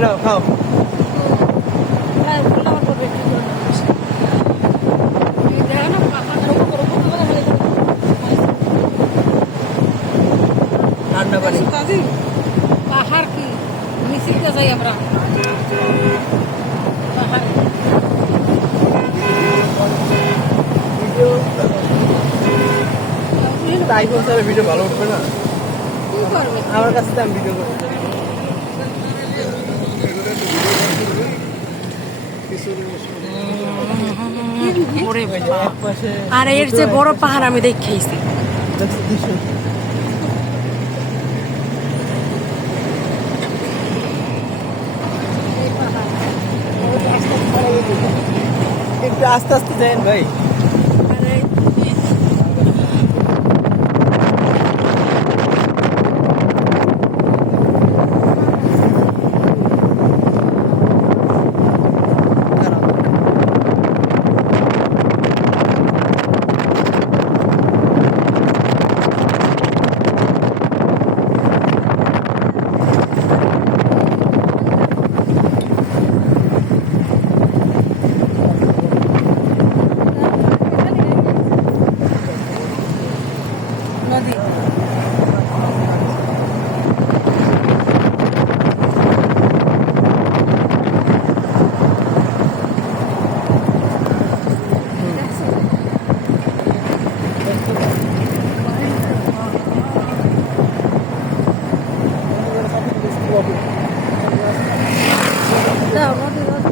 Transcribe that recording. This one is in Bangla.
এনাও খাও। ঠান্ডা পানি। পাহাড় কি মিছিলতে যাই আমরা পাহাড় আইফোন ছাড়া ভিডিও ভালো উঠবে না। কি করবে আমার কাছে তো আমি ভিডিও করতে আর এর যে বড় পাহাড় আমি দেখেছি একটু আস্তে আস্তে যান ভাই। নদী নদী